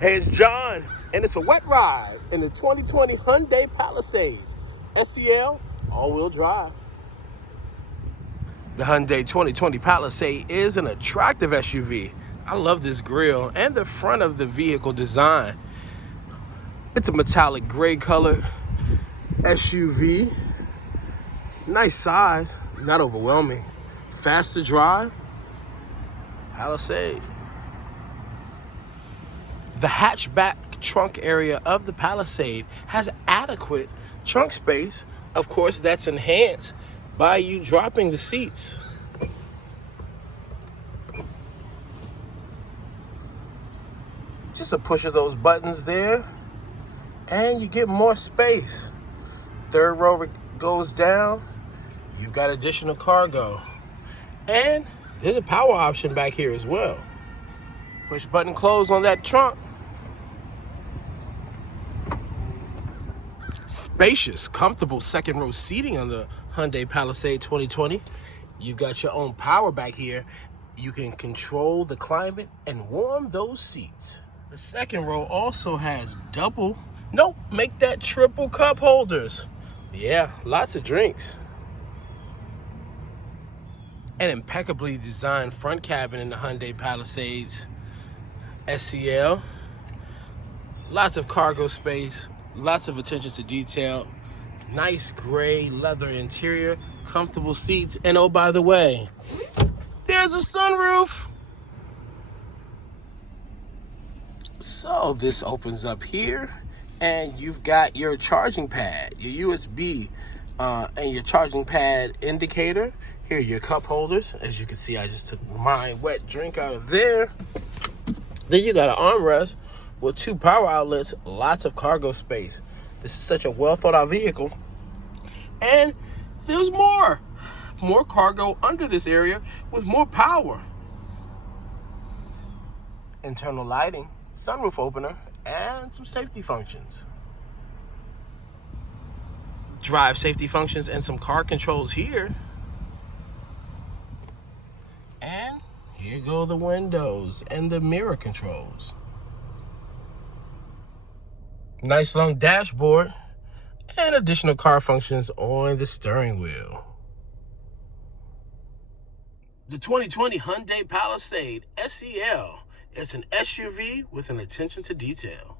Hey, it's John, and it's a wet ride in the 2020 Hyundai Palisades SEL all-wheel drive. The Hyundai 2020 Palisade is an attractive SUV. I love this grille and the front of the vehicle design. It's a metallic gray color SUV. Nice size, not overwhelming. Fast to drive. Palisade. The hatchback trunk area of the Palisade has adequate trunk space. Of course, that's enhanced by you dropping the seats. Just a push of those buttons there, and you get more space. Third row goes down. You've got additional cargo. And there's a power option back here as well. Push button close on that trunk. Spacious, comfortable second row seating on the Hyundai Palisade 2020. You've got your own power back here. You can control the climate and warm those seats. The second row also has make that triple cup holders. Yeah, lots of drinks. An impeccably designed front cabin in the Hyundai Palisades SEL. Lots of cargo space, lots of attention to detail, nice gray leather interior, comfortable seats, and oh, by the way, there's a sunroof. So this opens up here, and you've got your charging pad, your USB, and your charging pad indicator. Here are your cup holders. As you can see, I just took my wet drink out of there. Then you got an armrest with two power outlets, lots of cargo space. This is such a well thought out vehicle. And there's more cargo under this area with more power. Internal lighting, sunroof opener, and some safety functions. Drive safety functions and some car controls here. And here go the windows and the mirror controls. Nice long dashboard and additional car functions on the steering wheel. The 2020 Hyundai Palisade SEL is an SUV with an attention to detail.